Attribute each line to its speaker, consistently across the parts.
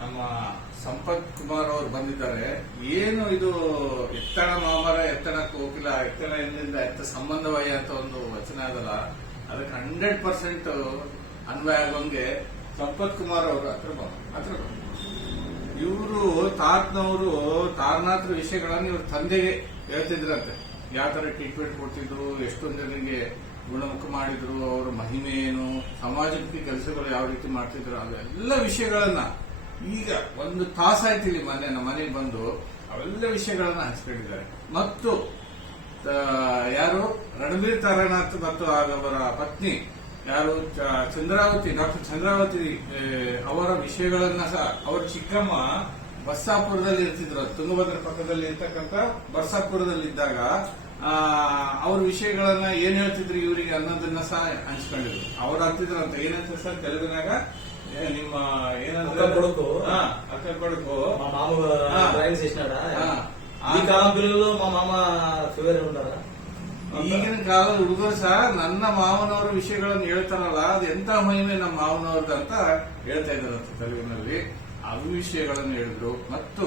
Speaker 1: ನಮ್ಮ ಸಂಪತ್ ಕುಮಾರ್ ಅವರು ಬಂದಿದ್ದಾರೆ. ಏನು ಇದು ಎತ್ತಣ ಮಾಮರ, ಎತ್ತಣ ಕೋಕಿಲ, ಎತ್ತಣ ಎಂದ ಎತ್ತ ಸಂಬಂಧವಾಗಿ ಅಂತ ಒಂದು ವಚನ ಅದಲ್ಲ ಅದಕ್ಕೆ ಹಂಡ್ರೆಡ್ ಪರ್ಸೆಂಟ್ ಅನ್ವಯ ಆಗೋಂಗೆ ಸಂಪತ್ ಕುಮಾರ್ ಅವರು ಹತ್ರ ಹತ್ರ ಇವರು ತಾತ್ನವರು ತಾರನಾತ್ರ ವಿಷಯಗಳನ್ನು ಇವ್ರ ತಂದೆಗೆ ಹೇಳ್ತಿದ್ರಂತೆ. ಯಾವ ತರ ಟ್ರೀಟ್ಮೆಂಟ್ ಕೊಡ್ತಿದ್ರು, ಎಷ್ಟೊಂದು ಜನರಿಗೆ ಗುಣಮುಖ ಮಾಡಿದ್ರು, ಅವರ ಮಹಿಮೆ ಏನು ಸಮಾಜಕ್ಕೆ ಕೆಲಸಗಳು ಯಾವ ರೀತಿ ಮಾಡ್ತಿದ್ರು ಅದೆಲ್ಲ ವಿಷಯಗಳನ್ನ ಈಗ ಒಂದು ತಾಸಾಯ್ತು ಮನೆ ನಮ್ಮ ಮನೆಗೆ ಬಂದು, ಅವೆಲ್ಲ ವಿಷಯಗಳನ್ನ ಹಂಚ್ಕೊಂಡಿದ್ದಾರೆ. ಮತ್ತು ಯಾರು? ರಣಬೀರ್ ತಾರಾನಾಥ್ ಮತ್ತು ಅವರ ಪತ್ನಿ, ಯಾರು? ಚಂದ್ರಾವತಿ, ಡಾಕ್ಟರ್ ಚಂದ್ರಾವತಿ ಅವರ ವಿಷಯಗಳನ್ನ ಸಹ, ಅವರ ಚಿಕ್ಕಮ್ಮ ಬರ್ಸಾಪುರದಲ್ಲಿ ಇರ್ತಿದ್ರು. ತುಂಗಭದ್ರ ಪಕ್ಕದಲ್ಲಿ ಇರ್ತಕ್ಕಂಥ ಬರ್ಸಾಪುರದಲ್ಲಿದ್ದಾಗ ಅವ್ರ ವಿಷಯಗಳನ್ನ ಏನ್ ಹೇಳ್ತಿದ್ರು ಇವರಿಗೆ ಅನ್ನೋದನ್ನ ಸಹ ಹಂಚ್ಕೊಂಡಿದ್ರು. ಅವ್ರು ಹಾಕ್ತಿದ್ರು ಅಂತ. ಏನಂತ ಸರ್? ತೆಲುಗಿನಾಗ? ನಿಮ್ಮ ಏನಂದ್ರೆ కొడుకు ಆ కొడుకు
Speaker 2: మా మామ డ్రైవింగ్ చేసినాడా మా
Speaker 1: ಈಗಿನ ಕಾಲದ ಹುಡುಗರು ಸಹ ನನ್ನ ಮಾವನವರ ವಿಷಯಗಳನ್ನು ಹೇಳ್ತಾರಲ್ಲ ಅದು ಎಂತ ಮಹಿಮೆ ನಮ್ಮ ಮಾವನವ್ರದ್ದು ಅಂತ ಹೇಳ್ತಾ ಇದ್ದಾರಂತೆ ತೆಲುಗಿನಲ್ಲಿ. ವಿಷಯಗಳನ್ನು ಹೇಳಿದ್ರು. ಮತ್ತು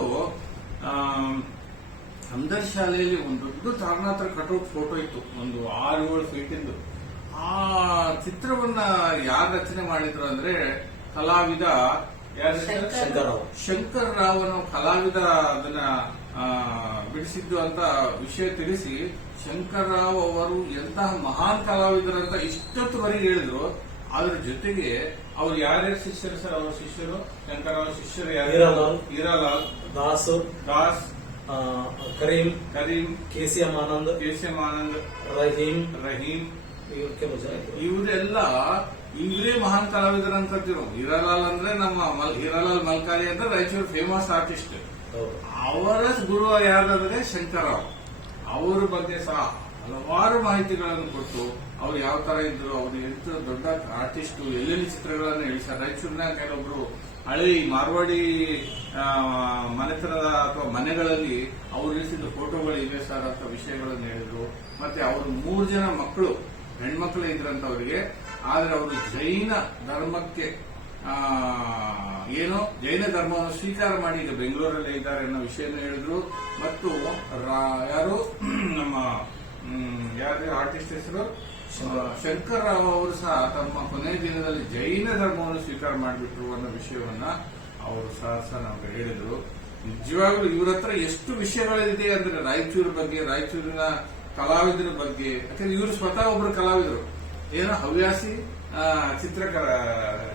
Speaker 1: ಅಂದರ್ ಶಾಲೆಯಲ್ಲಿ ಒಂದು ದೊಡ್ಡ ತಾರನಾತ್ರ ಕಟೌಟ್ ಫೋಟೋ ಇತ್ತು. ಒಂದು ಆರು ಏಳು ಫೀಟಿಂದು ಆ ಚಿತ್ರವನ್ನ ಯಾರು ರಚನೆ ಮಾಡಿದ್ರು ಅಂದ್ರೆ ಕಲಾವಿದ ಯಾರು ರಾವ್.
Speaker 2: ಅನ್ನೋ
Speaker 1: ಶಂಕರ್ ಕಲಾವಿದ ಅದನ್ನ ಬಿಡಿಸಿದ್ದು ಅಂತ ವಿಷಯ ತಿಳಿಸಿ ಶಂಕರ್ ರಾವ್ ಅವರು ಎಂತಹ ಮಹಾನ್ ಕಲಾವಿದರಂತ ಇಷ್ಟೊತ್ತುವರೆಗೆ ಹೇಳಿದ್ರು. ಅದ್ರ ಜೊತೆಗೆ ಅವ್ರು ಯಾರ್ಯಾರು ಶಿಷ್ಯರು ಸರ್? ಅವರ ಶಿಷ್ಯರು? ಶಂಕರವರ ಶಿಷ್ಯರು
Speaker 2: Hiralal.
Speaker 1: Hiralal. Das.
Speaker 2: Das. Karim.
Speaker 1: Karim.
Speaker 2: K C
Speaker 1: M Anand.
Speaker 2: K C M Anand
Speaker 1: Rahim
Speaker 2: Rahim
Speaker 1: ಇವರೆಲ್ಲ ಇವರೇ ಮಹಾನ್ ಕಲಾವಿದರು ಅಂತ ಹೀರಾಲಾಲ್ ಅಂದ್ರೆ ನಮ್ಮ ಮಲ್- ಹೀರಾಲಾಲ್ ಮಲ್ಕಾರಿ ಅಂತ ರಾಯಚೂರು ಫೇಮಸ್ ಆರ್ಟಿಸ್ಟ್ ಅವರಸ್ ಅವರ ಗುರು ಯಾರಾದ್ರೆ ಶಂಕರರಾವ್ ಅವ್ರ ಬಗ್ಗೆ ಸಹ ಹಲವಾರು ಮಾಹಿತಿಗಳನ್ನು ಕೊಟ್ಟು ಅವ್ರು ಯಾವ ತರ ಇದ್ರು, ಅವ್ರು ಎಂತ ದೊಡ್ಡ ಆರ್ಟಿಸ್ಟ್ ಎಲ್ಲೆಲ್ಲಿ ಚಿತ್ರಗಳನ್ನು ಇಳಿಸ್ತಾರೆ ರಾಯಚೂರಿನ ಕೆಲವೊಬ್ರು ಹಳೆ ಮಾರ್ವಾಡಿ ಮನೆತನದ ಅಥವಾ ಮನೆಗಳಲ್ಲಿ ಅವ್ರು ಇಳಿಸಿದ ಫೋಟೋಗಳು ಇವೆ ಸರ್ ಅಂತ ವಿಷಯಗಳನ್ನು ಹೇಳಿದ್ರು. ಮತ್ತೆ ಅವರು ಮೂರು ಜನ ಮಕ್ಕಳು, ಹೆಣ್ಮಕ್ಳು ಇದ್ರಂತ ಅವರಿಗೆ ಆದ್ರೆ ಅವರು ಜೈನ ಧರ್ಮಕ್ಕೆ ಏನು ಜೈನ ಧರ್ಮವನ್ನು ಸ್ವೀಕಾರ ಮಾಡಿ ಈಗ ಬೆಂಗಳೂರಲ್ಲೇ ಇದ್ದಾರೆ ಅನ್ನೋ ವಿಷಯನ ಹೇಳಿದ್ರು. ಮತ್ತು ಯಾರು? ನಮ್ಮ ಯಾರು ಆರ್ಟಿಸ್ಟ್ ಹೆಸರು ಶಂಕರ್ ರಾವ್ ಅವರು ಸಹ ತಮ್ಮ ಕೊನೆಯ ದಿನದಲ್ಲಿ ಜೈನ ಧರ್ಮವನ್ನು ಸ್ವೀಕಾರ ಮಾಡಿಬಿಟ್ರು ಅನ್ನೋ ವಿಷಯವನ್ನ ಅವರು ಸಹ ಸಹ ನಮ್ಗೆ ಹೇಳಿದ್ರು. ನಿಜವಾಗ್ಲೂ ಇವ್ರ ಹತ್ರ ಎಷ್ಟು ವಿಷಯಗಳಿದೆ ಅಂದ್ರೆ ರಾಯಚೂರು ಬಗ್ಗೆ, ರಾಯಚೂರಿನ ಕಲಾವಿದರ ಬಗ್ಗೆ, ಯಾಕಂದ್ರೆ ಇವರು ಸ್ವತಃ ಒಬ್ರು ಕಲಾವಿದರು. ಏನೋ ಹವ್ಯಾಸಿ ಚಿತ್ರಕಾರ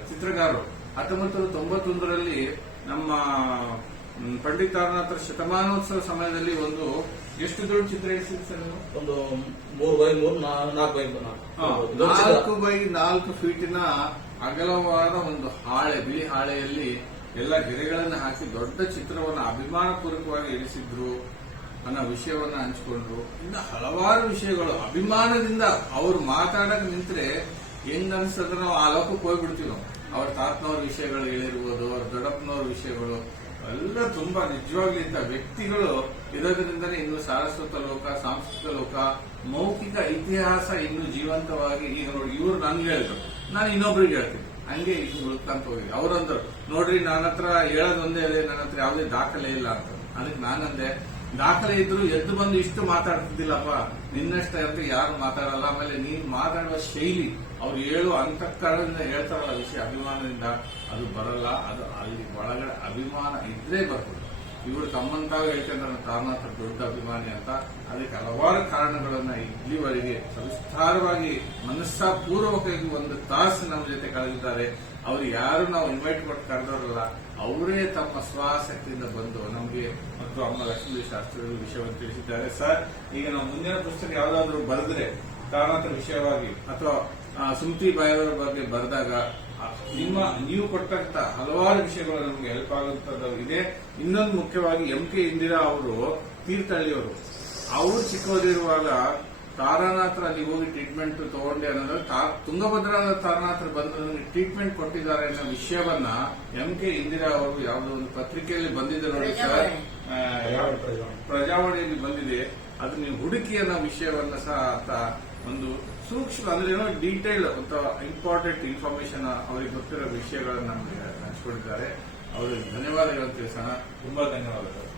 Speaker 1: ಚಿತ್ರಕಾರರು ಹತ್ತೊಂಬತ್ತು ತೊಂಬತ್ತೊಂದರಲ್ಲಿ ನಮ್ಮ ಮ್, ಪಂಡಿತ್ ತಾರನಾಥರ ಶತಮಾನೋತ್ಸವ ಸಮಯದಲ್ಲಿ ಒಂದು ಎಷ್ಟು ದೊಡ್ಡ ಚಿತ್ರ ಇಡಿಸಿದ್ರು ಸರ್ ನೀವು?
Speaker 2: ಒಂದು ಮೂರು ಬೈ ಮೂರು ನಾಲ್ಕು ಬೈ ನಾಲ್ಕು.
Speaker 1: ನಾಲ್ಕು ಬೈ ನಾಲ್ಕು ಫೀಟಿನ ಅಗಲವಾದ ಒಂದು ಹಾಳೆ ಬಿಳಿ ಹಾಳೆಯಲ್ಲಿ ಎಲ್ಲ ಗೆರೆಗಳನ್ನು ಹಾಕಿ ದೊಡ್ಡ ಚಿತ್ರವನ್ನು ಅಭಿಮಾನಪೂರ್ವಕವಾಗಿ ಇರಿಸಿದ್ರು ಅನ್ನೋ ವಿಷಯವನ್ನ ಹಂಚಿಕೊಂಡ್ರು ಇನ್ನು ಹಲವಾರು ವಿಷಯಗಳು. ಅಭಿಮಾನದಿಂದ ಅವರು ಮಾತಾಡಕ್ ನಿಂತ್ರೆ ಹೆಂಗ್ ನಾವು ಆ ಲೋಕಕ್ಕೆ ಹೋಗ್ಬಿಡ್ತೀವಿ ನಾವು. ಅವ್ರ ತಾತನವ್ರ ವಿಷಯಗಳು ಹೇಳಿರ್ಬೋದು ಅವ್ರ ದೊಡ್ಡಪ್ಪನವ್ರ ವಿಷಯಗಳು. ಎಲ್ಲ ತುಂಬಾ ನಿಜವಾಗ್ಲಿ ವ್ಯಕ್ತಿಗಳು ಇರೋದ್ರಿಂದಲೇ ಇನ್ನು ಸಾರಸ್ವತ ಲೋಕ ಸಾಂಸ್ಕೃತಿಕ ಲೋಕ, ಮೌಖಿಕ ಇತಿಹಾಸ ಇನ್ನು ಜೀವಂತವಾಗಿ ಈಗ ನೋಡಿ, ಇವ್ರು ನನ್ಗೆ ಹೇಳಿದ್ರು. ನಾನು ಇನ್ನೊಬ್ರಿಗೆ ಹೇಳ್ತೀನಿ. ಹಂಗೆ ಇದು ಉಳ್ಕಂತ ಹೋಗಿ ಅವ್ರಂದ್ರು, ನೋಡ್ರಿ ನನ್ನ ಹತ್ರ ಹೇಳೋದೊಂದೇ ಇದೆ ನನ್ನ ಹತ್ರ ಯಾವುದೇ ದಾಖಲೆ ಇಲ್ಲ ಅಂತ. ಅದಕ್ಕೆ ನಾನಂದೆ, ದಾಖಲೆ ಇದ್ರು ಎದ್ದು ಬಂದು ಇಷ್ಟು ಮಾತಾಡ್ತಿದ್ದಿಲ್ಲಪ್ಪ. ನಿನ್ನಷ್ಟ ಯಾರು ಮಾತಾಡಲ್ಲ. ಆಮೇಲೆ ನೀನ್ ಮಾತಾಡುವ ಶೈಲಿ, ಅವ್ರು ಹೇಳು ಅಂತಃಕರಣದಿಂದ ಹೇಳ್ತಾರಲ್ಲ ವಿಷಯ, ಅಭಿಮಾನದಿಂದ ಅದು ಬರಲ್ಲ. ಅದು ಅಲ್ಲಿ ಒಳಗಡೆ ಅಭಿಮಾನ ಇದ್ರೆ ಬರ್ತದೆ. ಇವರು ತಮ್ಮಂತಾಗ ಹೇಳ್ಕೊಂಡ್ರೆ ತಾರನಾಥ ದೊಡ್ಡ ಅಭಿಮಾನಿ ಅಂತ. ಅದಕ್ಕೆ ಹಲವಾರು ಕಾರಣಗಳನ್ನ ಇಲ್ಲಿವರೆಗೆ ಸವಿಸ್ತಾರವಾಗಿ, ಮನಸ್ಸಾಪೂರ್ವಕವಾಗಿ ಒಂದು ತಾಸು ನಮ್ಮ ಜೊತೆ ಕಳೆದಿದ್ದಾರೆ. ಅವ್ರು ಯಾರು ನಾವು ಇನ್ವೈಟ್ ಕೊಟ್ಟು ಕರೆದವರಲ್ಲ ಅವರೇ ತಮ್ಮ ಸ್ವಾಸಕ್ತಿಯಿಂದ ಬಂದು ನಮಗೆ ಮತ್ತು ಅಮ್ಮ ಲಕ್ಷ್ಮೀ ಶಾಸ್ತ್ರಿಗಳು ವಿಷಯವನ್ನು ತಿಳಿಸಿದ್ದಾರೆ. ಸರ್, ಈಗ ನಾವು ಮುಂದಿನ ಪುಸ್ತಕ ಯಾವುದಾದ್ರೂ ಬರೆದ್ರೆ ಕಾರಣಾಂತರ ವಿಷಯವಾಗಿ ಅಥವಾ ಸುಮತಿ ಬಾಯವರ ಬಗ್ಗೆ ಬರೆದಾಗ ನಿಮ್ಮ, ನೀವು ಕೊಟ್ಟಂತ ಹಲವಾರು ವಿಷಯಗಳು ನಮಗೆ ಹೆಲ್ಪ್ ಆಗುತ್ತದೆ ಇದೆ. ಇನ್ನೊಂದು ಮುಖ್ಯವಾಗಿ ಎಂ ಕೆ ಇಂದಿರಾ ಅವರು ತೀರ್ಥಹಳ್ಳಿಯವರು. ಅವರು ಚಿಕ್ಕವರಿರುವಾಗ ತಾರಾನಾಥ್ರ ಅಲ್ಲಿ ಹೋಗಿ ಟ್ರೀಟ್ಮೆಂಟ್ ತಗೊಂಡೆ ಅನ್ನೋದು ತಾ- ತುಂಗಭದ್ರಾ ತಾರಾನಾಥ್ರ ಬಂದು ನನಗೆ ಟ್ರೀಟ್ಮೆಂಟ್ ಕೊಟ್ಟಿದ್ದಾರೆ ಅನ್ನೋ ವಿಷಯವನ್ನ ಎಂ ಕೆ ಇಂದಿರಾ ಅವರು ಯಾವುದೋ ಒಂದು ಪತ್ರಿಕೆಯಲ್ಲಿ ಬಂದಿದೆ ನೋಡಿ ಸರ್. ಪ್ರಜಾವಾಣಿಯಲ್ಲಿ ಬಂದಿದೆ. ಅದು ನೀವು ಹುಡುಕಿ ಅನ್ನೋ ವಿಷಯವನ್ನ ಸಹ ಆತ ಒಂದು ಸೂಕ್ಷ್ಮ ಅಂದ್ರೆ ಏನೋ ಡೀಟೇಲ್ ಅಥವಾ ಇಂಪಾರ್ಟೆಂಟ್ ಇನ್ಫಾರ್ಮೇಶನ್ ಅವರಿಗೆ ಗೊತ್ತಿರೋ ವಿಷಯಗಳನ್ನ ನಮಗೆ ಹಂಚ್ಕೊಂಡಿದ್ದಾರೆ. ಅವರಿಗೆ ಧನ್ಯವಾದಗಳು ತಿಳಿಸೋಣ
Speaker 3: ತುಂಬಾ ಧನ್ಯವಾದಗಳು.